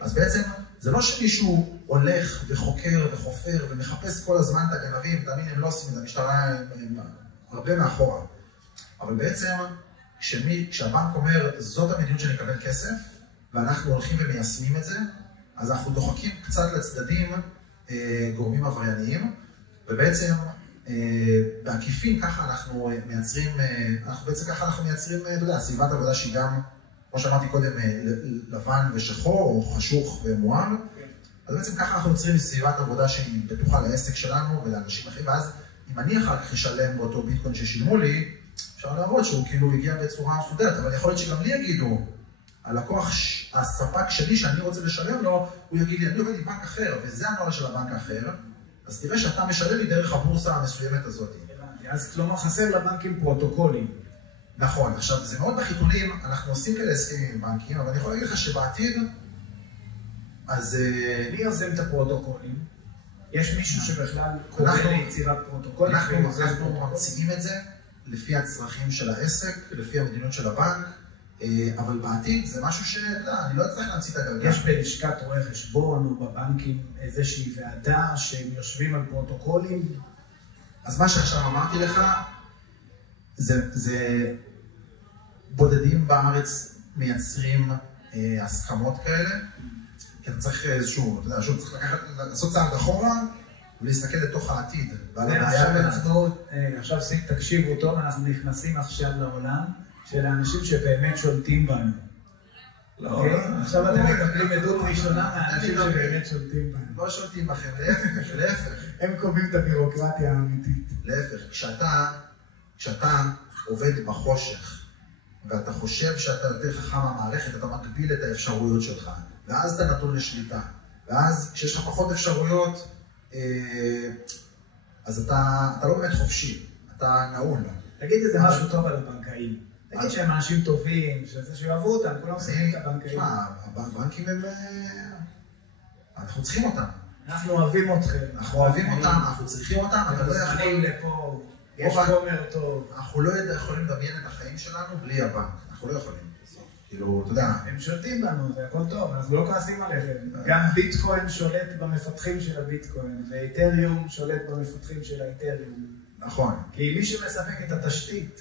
אז בעצם זה לא שמישהו הולך וחוקר וחופר ומחפש כל הזמן את הגנבים, תאמין, הם לא עושים את המשטרה, הם הרבה מאחורה. אבל בעצם כשהבנק אומר, זאת המדיניות שאני אקבל כסף, ואנחנו הולכים ומיישמים את זה, אז אנחנו דוחקים קצת לצדדים גורמים עברייניים, ובעצם בעקיפין ככה אנחנו מייצרים, אתה יודע, סביבת עבודה שהיא גם, כמו שאמרתי קודם, לבן ושחור, או חשוך ומואר, אז בעצם ככה אנחנו יוצרים סביבת עבודה שהיא בטוחה לעסק שלנו ולאנשים אחרים, ואז אם אני אחר כך אשלם באותו ביטקוין ששילמו לי, אפשר להראות שהוא כאילו הגיע בצורה מסודרת, אבל יכול להיות שגם לי יגידו, הלקוח, הספק שלי שאני רוצה לשלם לו, הוא יגיד לי, אני עובד עם בנק אחר, וזה הנוער של הבנק האחר, אז תראה שאתה משלם לי דרך הבורסה המסוימת הזאת. אז כלומר חסר לבנקים פרוטוקולים. נכון, עכשיו זה מאוד בחיתולים, אנחנו עושים כאלה הסכמים עם בנקים, אבל אני יכול להגיד לך שבעתיד, אז... מי יוזם את הפרוטוקולים? יש מישהו שבכלל קורא ליצירת פרוטוקולים? אנחנו ממציאים את זה לפי הצרכים של העסק, לפי המדיניות של הבנק, אבל בעתיד זה משהו אני לא אצטרך להמציא את הגלגל. יש בלשכת רואי חשבון או בבנקים איזושהי ועדה שהם יושבים על פרוטוקולים? אז מה שעכשיו אמרתי לך, זה בודדים בארץ מייצרים הסכמות כאלה, כי אתה צריך איזשהו, אתה יודע, צריך לעשות צעד אחורה ולהסתכל לתוך העתיד. עכשיו תקשיבו טוב, אנחנו נכנסים עכשיו לעולם של האנשים שבאמת שולטים בנו. לא, עכשיו אתם מקבלים עדות ראשונה מהאנשים שבאמת שולטים בנו. לא שולטים בכם, להפך. הם קובעים את הבירוקרטיה האמיתית. להפך, כשאתה עובד בחושך, ואתה חושב שאתה יותר חכם מהמערכת, אתה מגביל את האפשרויות שלך, ואז אתה נתון לשליטה. ואז כשיש לך פחות אפשרויות, אז אתה לא באמת חופשי, אתה נעול. תגיד איזה משהו טוב על הבנקאים. תגיד שהם אנשים טובים, שיאהבו אותם, כולם שמים את הבנקאים. הבנקים הם... אנחנו צריכים אותם. אנחנו אוהבים אתכם. אנחנו אוהבים אותם, אנחנו צריכים אותם, אבל לא יכולים לפה, יש חומר טוב. אנחנו לא יכולים לדמיין את החיים שלנו בלי הבנק. אנחנו לא יכולים. כאילו, אתה יודע... הם שולטים בנו, זה הכל טוב, אנחנו לא כועסים עליכם. גם ביטקוין שולט במפתחים של הביטקוין, ואיתריום שולט במפתחים של האיתריום. נכון. כי מי שמספק את התשתית,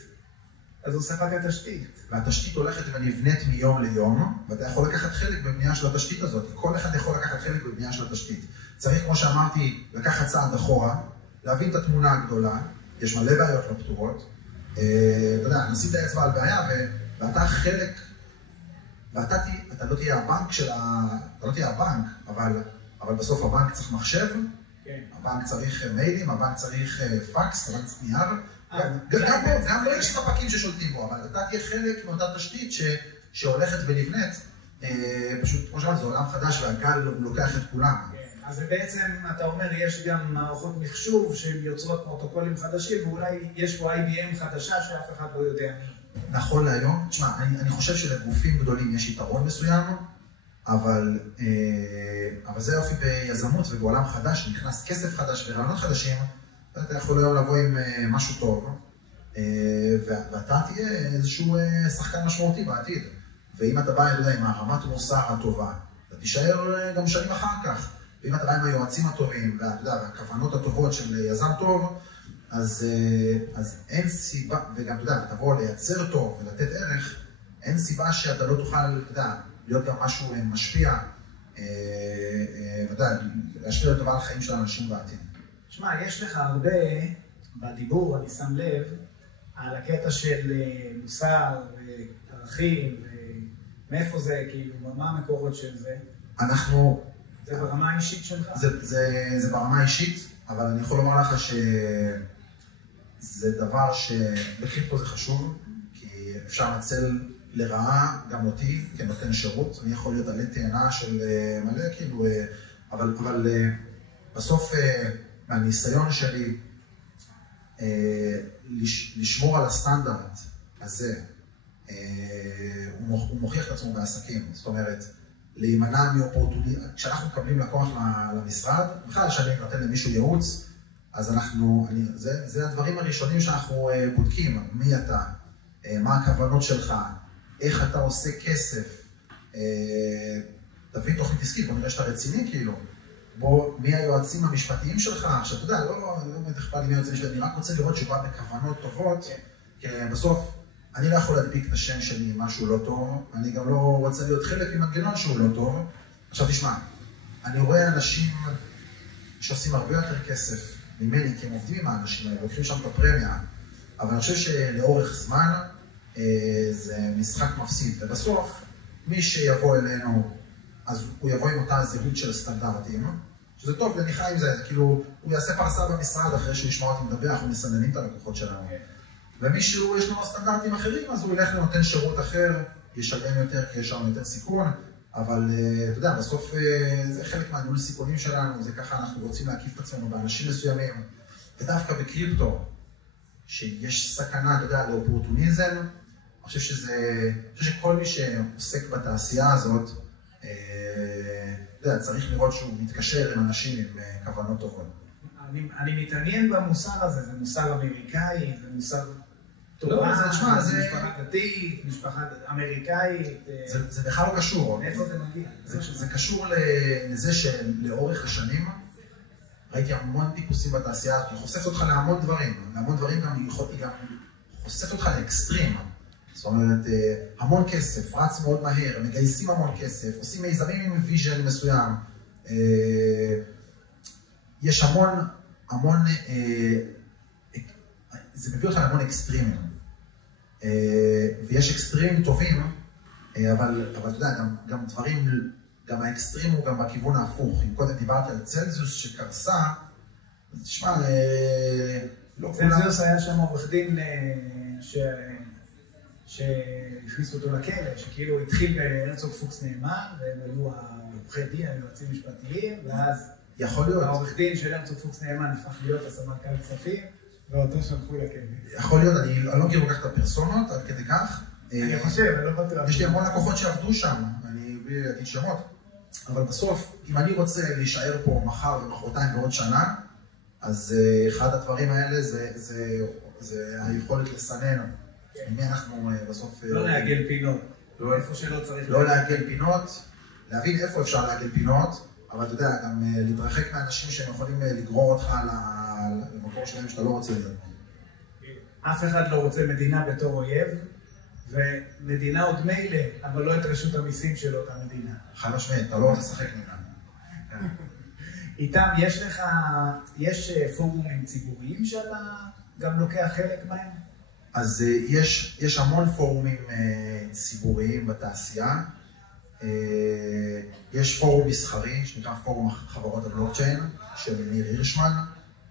אז הוא ספק התשתית. והתשתית הולכת ונבנית מיום ליום, ואתה יכול לקחת חלק בבנייה של התשתית הזאת. כל אחד יכול לקחת חלק בבנייה של התשתית. צריך, כמו שאמרתי, לקחת צעד אחורה, להבין את התמונה הגדולה, יש מלא בעיות לא פתורות. אתה יודע, נשים את האצבע על בעיה, ואתה חלק, אתה לא תהיה הבנק אתה לא תהיה הבנק, אבל בסוף הבנק צריך מחשב, הבנק צריך מיילים, הבנק צריך פקס, הבנק צריך נייר. גם לא יש ספקים ששולטים בו, אבל אתה תהיה חלק מאותה תשתית שהולכת ונבנית. פשוט, כמו שאמרת, זה עולם חדש והגל לוקח את כולם. אז בעצם, אתה אומר, יש גם מערכות מחשוב שיוצרות פרוטוקולים חדשים, ואולי יש פה IBM חדשה שאף אחד לא יודע מי. נכון להיום, תשמע, אני חושב שלגופים גדולים יש יתרון מסוים, אבל זה יופי ביזמות ובעולם חדש, נכנס כסף חדש ורעיונות חדשים, אתה יכול היום לבוא עם משהו טוב, ואתה תהיה איזשהו שחקן משמעותי בעתיד. ואם אתה בא, עם הרמת מוסר הטובה, אתה תישאר גם שנים אחר כך. ואם אתה בא עם היועצים הטובים, והכוונות הטובות של יזם טוב, אז אין סיבה, וגם, אתה יודע, תבוא לייצר טוב ולתת ערך, אין סיבה שאתה לא תוכל, אתה יודע, להיות גם משהו משפיע, להשפיע לטובה על החיים של האנשים בעתיד. תשמע, יש לך הרבה בדיבור, אני שם לב, על הקטע של מוסר וערכים, מאיפה זה, כאילו, מה המקורות של זה? זה ברמה האישית שלך? זה ברמה האישית, אבל אני יכול לומר לך שזה דבר שבקריפטו זה חשוב, כי אפשר לנצל לרעה גם אותי כנותן שירות. אני יכול להיות עלי תאנה של מלא, כאילו, אבל בסוף מהניסיון שלי לשמור על הסטנדרט הזה, הוא מוכיח את עצמו בעסקים. זאת אומרת, להימנע מאופורטוניזם. כשאנחנו מקבלים לקוח למשרד, בכלל שאני נותן למישהו ייעוץ, אז זה הדברים הראשונים שאנחנו בודקים. מי אתה, מה הכוונות שלך, איך אתה עושה כסף, תביא תוכנית עסקית, בוא נראה שאתה רציני כאילו. מי היועצים המשפטיים שלך, שאתה יודע, לא אכפת לי מי היועצים משפטיים, אני רק רוצה לראות שהוא בא בכוונות טובות, כי בסוף אני לא יכול להדביק את השם שלי עם משהו לא טוב, אני גם לא רוצה להיות חלק ממנגנון שהוא לא טוב. עכשיו תשמע, אני רואה אנשים שעושים הרבה יותר כסף ממני, כי הם עובדים עם האנשים האלה, לוקחים שם את הפרמיה, אבל אני חושב שלאורך זמן זה משחק מפסיד, ובסוף מי שיבוא אלינו, אז הוא יבוא עם אותה זהות של סטנדרטים, שזה טוב, ואני חי עם זה, כאילו, הוא יעשה פרסה במשרד אחרי שהוא ישמע אותי מדבר, אנחנו מסננים את הלקוחות שלנו. ומישהו יש לו סטנדרטים אחרים, אז הוא ילך לנותן שירות אחר, ישלם יותר, כי יש שם יותר סיכון, אבל אתה יודע, בסוף זה חלק מהניהול סיכונים שלנו, זה ככה אנחנו רוצים להקיף את עצמנו באנשים מסוימים, ודווקא בקריפטו, שיש סכנה, אתה יודע, לאופורטוניזם, אני חושב שכל מי שעוסק בתעשייה הזאת, צריך לראות שהוא מתקשר עם אנשים עם כוונות טובות. אני מתעניין במוסר הזה, זה מוסר אמריקאי, זה מוסר תורה, זה משפחה דתית, משפחה אמריקאית. זה בכלל לא קשור. מאיפה זה מגיע? זה קשור לזה שלאורך השנים ראיתי המון טיפוסים בתעשייה, היא חושפת אותך להמון דברים. להמון דברים גם חושפת אותך לאקסטרים. זאת אומרת, המון כסף, רץ מאוד מהר, מגייסים המון כסף, עושים מיזמים עם ויז'ן מסוים. יש המון, זה מביא אותך להמון אקסטרימים. ויש אקסטרימים טובים, אבל אתה יודע, גם דברים, גם האקסטרים הוא גם בכיוון ההפוך. אם קודם דיברתי על צלזיוס שקרסה, אז תשמע, לא כולם... צלזיוס היה שם עורך דין שהכניסו אותו לכלא, שכאילו התחיל בהרצוג פוקס נאמן, והם היו העורכי דין, היועצים משפטיים, ואז העורך דין של הרצוג פוקס נאמן הפך להיות הסמנכ"ל כספים, ואותו שלחו לכלא. יכול להיות, אני לא מכיר כל כך את הפרסונות, עד כדי כך. אני חושב, אני לא בטוח. יש לי המון לקוחות שעבדו שם, אני בלי להגיד שמות, אבל בסוף, אם אני רוצה להישאר פה מחר ומחרתיים ועוד שנה, אז אחד הדברים האלה זה היכולת לסנן. ממי אנחנו בסוף... לא לעגל פינות, איפה שלא צריך... לא לעגל פינות, להבין איפה אפשר לעגל פינות, אבל אתה יודע, גם להתרחק מהאנשים שהם יכולים לגרור אותך למקור שלהם שאתה לא רוצה להיות. אף אחד לא רוצה מדינה בתור אויב, ומדינה עוד מילא, אבל לא את רשות המיסים של אותה מדינה. חד משמעית, אתה לא רוצה לשחק ממנו. איתם, יש פורומים ציבוריים שאתה גם לוקח חלק מהם? אז יש המון פורומים ציבוריים בתעשייה. יש פורום מסחרי, שנקרא פורום חברות הבלוקצ'יין, של ניר הירשמן,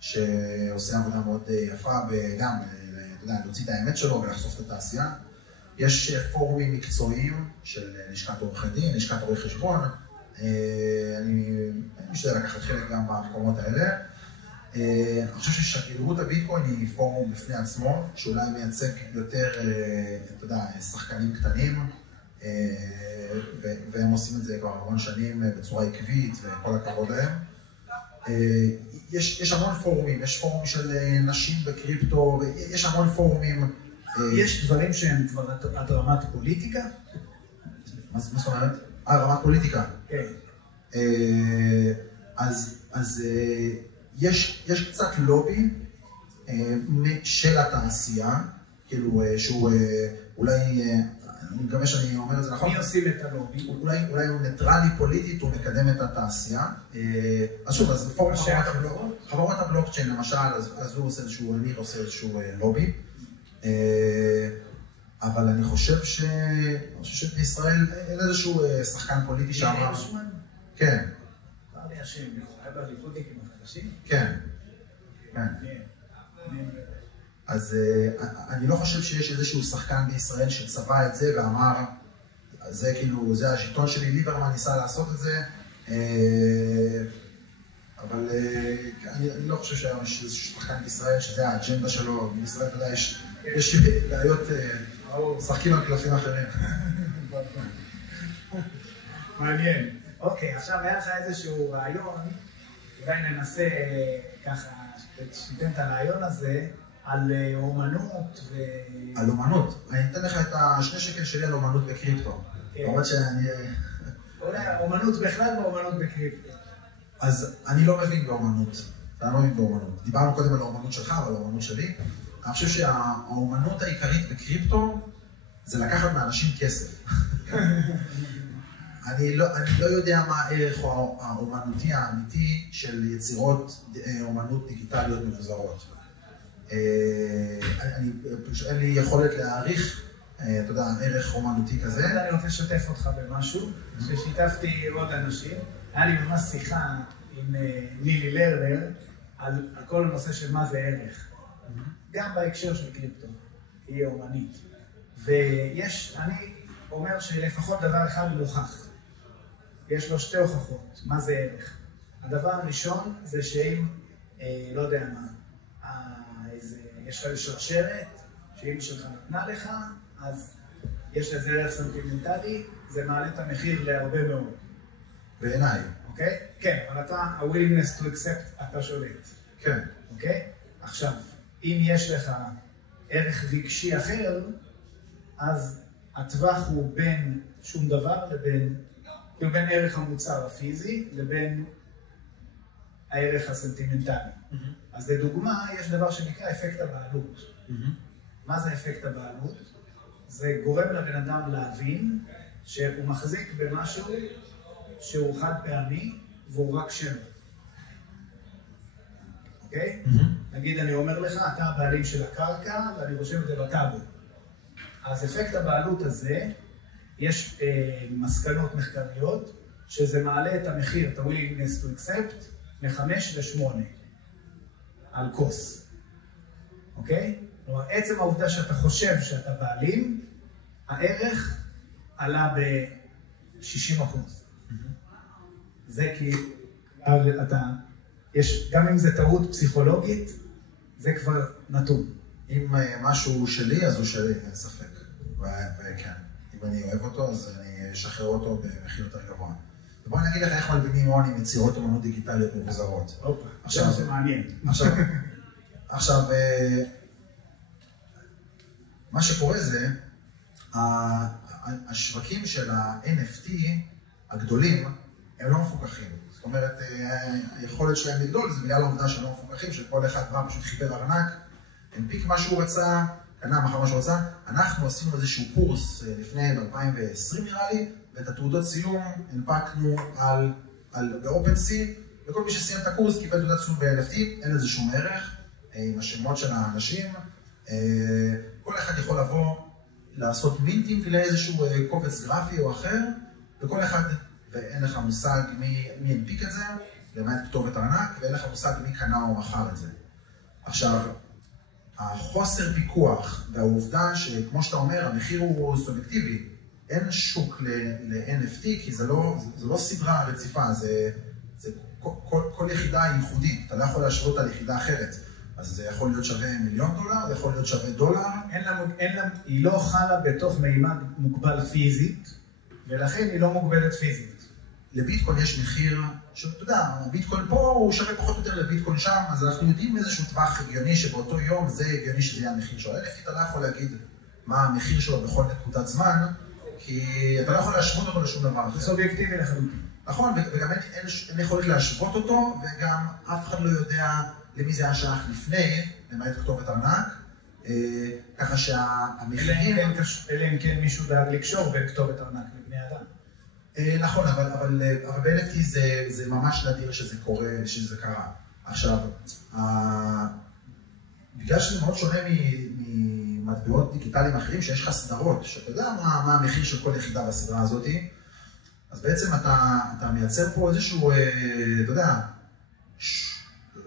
שעושה עבודה מאוד יפה, וגם, אתה יודע, להוציא את האמת שלו ולחשוף את התעשייה. יש פורומים מקצועיים של לשכת עורכי דין, לשכת עורכי חשבון. אני משתדל לקחת חלק גם במקומות האלה. אני חושב ששגרירות הביטקוין היא פורום בפני עצמו, שאולי מייצג יותר, אתה יודע, שחקנים קטנים, והם עושים את זה כבר המון שנים בצורה עקבית, וכל הכבוד להם. יש המון פורומים, יש פורום של נשים בקריפטו, יש המון פורומים. יש דברים שהם כבר עד רמת פוליטיקה? מה זאת אומרת? רמת פוליטיקה. כן. אז יש קצת לובי של התעשייה, כאילו שהוא אולי, אני מקווה שאני אומר את זה נכון. מי עושים את הלובי? אולי הוא ניטרלי פוליטית, הוא מקדם את התעשייה. אז שוב, אז פורום חברות הבלוקצ'יין למשל, אז הוא עושה איזשהו, ניר עושה איזשהו לובי. אבל אני חושב שבישראל אין איזשהו שחקן פוליטי שאמר... הירשמן? כן. כבר לי השם, היה בליכודניקים החדשים? כן. אז אני לא חושב שיש איזשהו שחקן בישראל שצבע את זה ואמר, זה כאילו, זה השלטון שלי, ליברמן ניסה לעשות את זה, אבל אני לא חושב שיש איזשהו שחקן בישראל שזה האג'נדה שלו, בישראל אתה יודע, יש בעיות, שחקים על קלפים אחרים. מעניין. אוקיי, עכשיו היה לך איזשהו רעיון, אולי ננסה ככה, שתיתן את הרעיון הזה, על אומנות ו... על אומנות. אני אתן לך את השני שקל שלי על אומנות בקריפטו. למרות שאני... אולי אומנות בכלל ואומנות בקריפטו. אז אני לא מבין באומנות. אני לא מבין באומנות. דיברנו קודם על האומנות שלך ועל האומנות שלי. אני חושב שהאומנות העיקרית בקריפטו זה לקחת מאנשים כסף. אני לא יודע מה הערך האומנותי האמיתי של יצירות אומנות דיגיטליות מבוזרות. אין לי יכולת להעריך, אתה יודע, ערך אומנותי כזה. אני רוצה לשתף אותך במשהו, ששיתפתי עוד אנשים. היה לי ממש שיחה עם נילי לרנר על כל הנושא של מה זה ערך. גם בהקשר של קריפטו, היא אומנית. אני אומר שלפחות דבר אחד מוכח. יש לו שתי הוכחות, מה זה ערך. הדבר הראשון זה שאם, לא יודע מה, יש לך שרשרת, שאם שלך נתנה לך, אז יש לזה ערך סנטימנטלי, זה מעלה את המחיר להרבה מאוד. בעיניי. אוקיי? כן, אבל אתה, ה-willingness to accept, אתה שולט. כן. אוקיי? עכשיו, אם יש לך ערך רגשי אחר, אז הטווח הוא בין שום דבר לבין, כאילו בין ערך המוצר הפיזי לבין הערך הסנטימנטלי. אז לדוגמה, יש דבר שנקרא אפקט הבעלות. מה זה אפקט הבעלות? זה גורם לבן אדם להבין שהוא מחזיק במשהו שהוא חד פעמי והוא רק שם. אוקיי? נגיד, אני אומר לך, אתה הבעלים של הקרקע ואני רושם את זה בטאבו. אז אפקט הבעלות הזה, יש מסקנות מחקריות שזה מעלה את המחיר, את ה-willingness to accept, מ-5 ל-8 על כוס. אוקיי? כלומר, עצם העובדה שאתה חושב שאתה בעלים, הערך עלה ב-60%. זה כי גם אם זה טעות פסיכולוגית, זה כבר נתון. אם משהו שלי, אז הוא שלי, אין ספק. וכן, אם אני אוהב אותו, אז אני אשחרר אותו במחיר יותר גבוה. ובואי נגיד לך איך מלבינים הון עם יצירות אומנות דיגיטליות מבוזרות. אופה, עכשיו זה מעניין. עכשיו, מה שקורה זה, השווקים של ה-NFT הגדולים, הם לא מפוקחים. זאת אומרת, היכולת שלהם לגדול זה בגלל העובדה שהם לא מפוקחים, שכל אחד בא פשוט חיבר ארנק, הנפיק מה שהוא רצה, קנה מחר מה שהוא רצה. אנחנו עשינו איזשהו קורס לפני 2020 נראה לי, ואת התעודות סיום הנפקנו ב-OpenSea, וכל מי שסיים את הקורס קיבל תעודת סיום ב-NFT, אין לזה שום ערך, עם השמות של האנשים. כל אחד יכול לבוא, לעשות מינטינג לאיזשהו קובץ גרפי או אחר, וכל אחד, ואין לך מושג מי הנפיק את זה, למעט כתובת ארנק, ואין לך מושג מי קנה או מכר את זה. עכשיו, החוסר פיקוח והעובדה שכמו שאתה אומר, המחיר הוא סובייקטיבי, אין שוק ל-NFT, כי זה לא סדרה רציפה, כל יחידה היא ייחודית, אתה לא יכול להשוות על יחידה אחרת. אז זה יכול להיות שווה $1,000,000, זה יכול להיות שווה $1. היא לא חלה בתוך מימד מוגבל פיזית, ולכן היא לא מוגבלת פיזית. לביטקוין יש מחיר, שאתה יודע, הביטקוין פה הוא שווה פחות או יותר לביטקוין שם, אז אנחנו יודעים איזשהו טווח הגיוני שבאותו יום זה הגיוני שזה יהיה המחיר שלו. NFT אתה לא יכול להגיד מה המחיר שלו בכל נקודת זמן, כי אתה לא יכול להשוות אותו לשום דבר אחר. זה סובייקטיבי לחלוטין. נכון, וגם אין יכולת להשוות אותו, וגם אף אחד לא יודע למי זה היה שייך לפני, למעט כתובת ארנק, ככה שהמחירים... אלא אם כן מישהו דאג לקשור בין כתובת ארנק לבני אדם. נכון, אבל ב-NFT זה ממש נדיר שזה קורה, שזה קרה. עכשיו, בגלל שזה מאוד שונה ממטבעות דיגיטליים אחרים, שיש לך סדרות, שאתה יודע מה המחיר של כל יחידה בסדרה הזאת, אז בעצם אתה מייצר פה איזשהו, אתה יודע,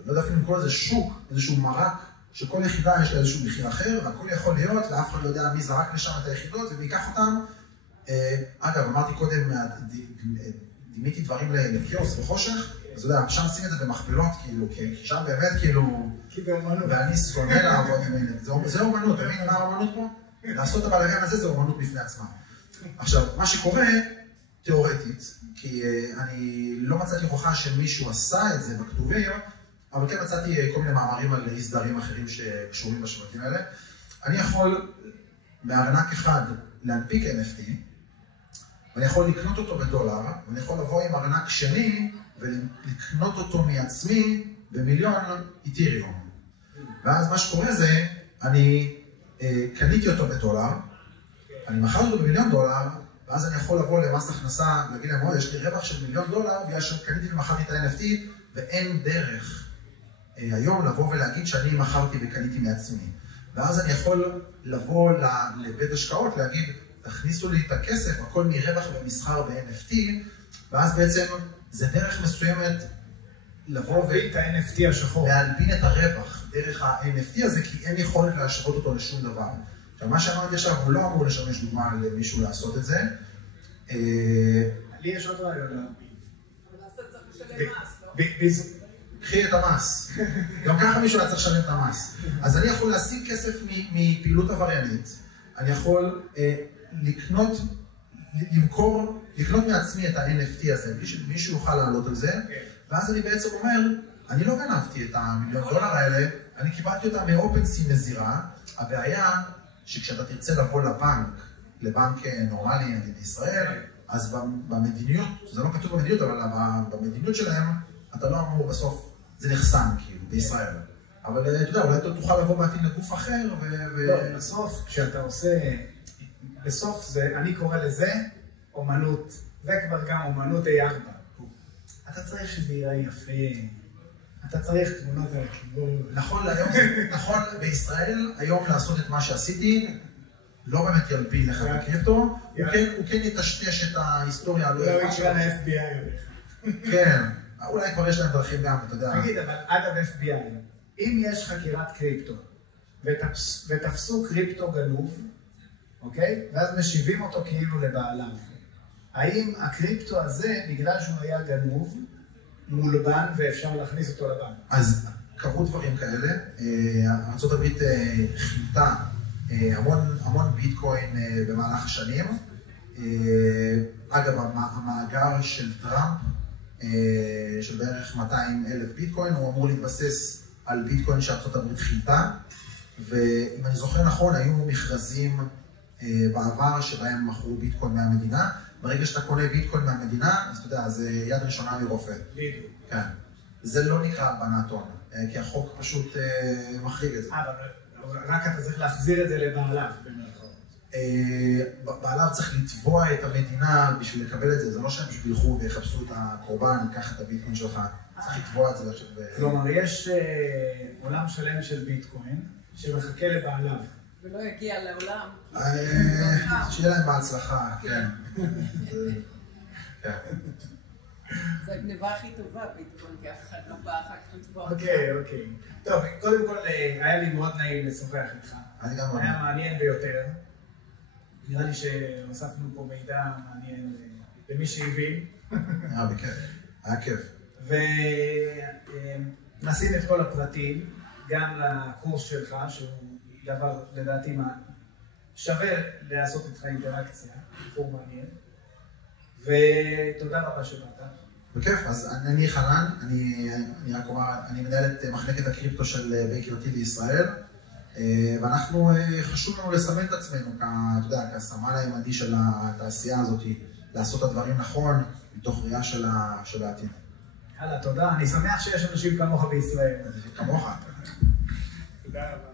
לא יודע אפילו לקרוא לזה שוק, איזשהו מרק, שכל יחידה יש לה איזשהו מחיר אחר, והכל יכול להיות, ואף אחד לא יודע מי זרק לשם את היחידות, ומי ייקח אותם. אגב, אמרתי קודם, דימיתי דברים לקיוס וחושך, אז אתה יודע, שם שים את זה במכפלות, כאילו, כי שם באמת, כאילו... כי זה אומנות. ואני שונא לעבוד עם אלה. זה אומנות, אתה מבין מה האומנות פה? לעשות את הבלגן הזה זה אומנות בפני עצמה. עכשיו, מה שקורה, תיאורטית, כי אני לא מצאתי הוכחה שמישהו עשה את זה בכתובים, אבל כן מצאתי כל מיני מאמרים על הסדרים אחרים שקשורים בשווקים האלה. אני יכול מארנק אחד להנפיק NFT, ואני יכול לקנות אותו $1, ואני יכול לבוא עם ארנק שני ולקנות אותו מעצמי ב1,000,000 איתריום. ואז מה שקורה זה, אני קניתי אותו $1, אני מכרתי אותו ב1,000,000, ואז אני יכול לבוא למס הכנסה, להגיד להם, יש לי רווח של $1,000,000, בגלל שקניתי ומכרתי את ה-NFT, ואין דרך היום לבוא ולהגיד שאני מכרתי וקניתי מעצמי. ואז אני יכול לבוא לבית השקעות, להגיד, תכניסו לי את הכסף, הכל מרווח ומסחר ב-NFT, ואז בעצם זה דרך מסוימת לבוא את ה-NFT השחור. להלבין את הרווח דרך ה-NFT הזה, כי אין יכולת להשוות אותו לשום דבר. עכשיו, מה שאמרתי עכשיו, הוא לא אמור לשמש דוגמה למישהו לעשות את זה. לי יש עוד רעיון להלבין. אבל אז אתה צריך לשלם מס, לא? קחי את המס. גם ככה מישהו היה צריך לשלם את המס. אז אני יכול להשיג כסף מפעילות עבריינית, אני יכול לקנות מעצמי את ה-NFT הזה, בלי שמישהו יוכל לעלות על זה, ואז אני בעצם אומר, אני לא גנבתי את $1,000,000 האלה, אני קיבלתי אותם מ-OpenSea נזירה. הבעיה שכשאתה תרצה לבוא לבנק נורמלי, נגיד בישראל, אז במדיניות, זה לא כתוב במדיניות, אבל במדיניות שלהם, אתה לא אמור בסוף, זה נחסם כאילו, בישראל. אבל אתה יודע, אולי אתה תוכל לבוא בעתיד לגוף אחר לא, בסוף, כשאתה עושה... בסוף זה, אני קורא לזה אומנות, זה כבר גם אומנות A4. אתה צריך שזה יראה יפה, אתה צריך תמונות על הכיוון. נכון, בישראל, היום לעשות את מה שעשיתי, לא באמת ילבין לך את הקריפטו, הוא כן יטשטש את ההיסטוריה הלא יפה שלו. לא יקרא ל-FBI. כן, אולי כבר יש להם דרכים גם, אתה יודע. תגיד, אבל אגב FBI, אם יש חקירת קריפטו, ותפסו קריפטו גנוב, אוקיי? ואז משיבים אותו כאילו לבעליו. האם הקריפטו הזה, בגלל שהוא היה גנוב, מולבן ואפשר להכניס אותו לבנק? אז קרו דברים כאלה. ארצות הברית חילטה המון ביטקוין במהלך השנים. אגב, המאגר של טראמפ, של בערך 200,000 ביטקוין, הוא אמור להתבסס על ביטקוין שארצות הברית חילטה. ואם אני זוכר נכון, היו מכרזים בעבר שבהם מכרו ביטקוין מהמדינה. ברגע שאתה קונה ביטקוין מהמדינה, אז אתה יודע, זה יד ראשונה מרופא. בדיוק. כן. זה לא נקרא הלבנת הון, כי החוק פשוט מחריג את זה. אבל רק אתה צריך להחזיר את זה לבעליו, במירכאות. בעליו צריך לתבוע את המדינה בשביל לקבל את זה, זה לא שהם פשוט ילכו ויחפשו את הקורבן, קח את הביטקוין שלך, צריך לתבוע את זה עכשיו. כלומר, יש עולם שלם של ביטקוין שמחכה לבעליו. ולא יגיע לעולם. שיהיה להם בהצלחה, כן. זו הגניבה הכי טובה ביטקוין, כי אף אחד לא בא אחר כך לתבוע אותך. אוקיי. טוב, קודם כל, היה לי מאוד נעים לשוחח איתך. אני גם היה מעניין ביותר. נראה לי שהוספנו פה מידע מעניין למי שהבין. בכיף, היה כיף. ונשים את כל הפרטים, גם לקורס שלך, שהוא דבר לדעתי שווה לעשות איתך אינטראקציה, בחור מעניין. ותודה רבה שבאת. בכיף, אז אני חנן, אני רק אומר, אני מנהל את מחלקת הקריפטו של בייקר טי בישראל, ואנחנו, חשוב לנו לסמן את עצמנו, אתה יודע, כסמן הימדי של התעשייה הזאת, לעשות את הדברים נכון, מתוך ראייה של העתיד. יאללה, תודה. אני שמח שיש אנשים כמוך בישראל. כמוך. תודה רבה.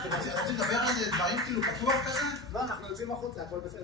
אתם רוצים לדבר על דברים כאילו פתוח כזה? לא, אנחנו יוצאים החוצה, הכל בסדר.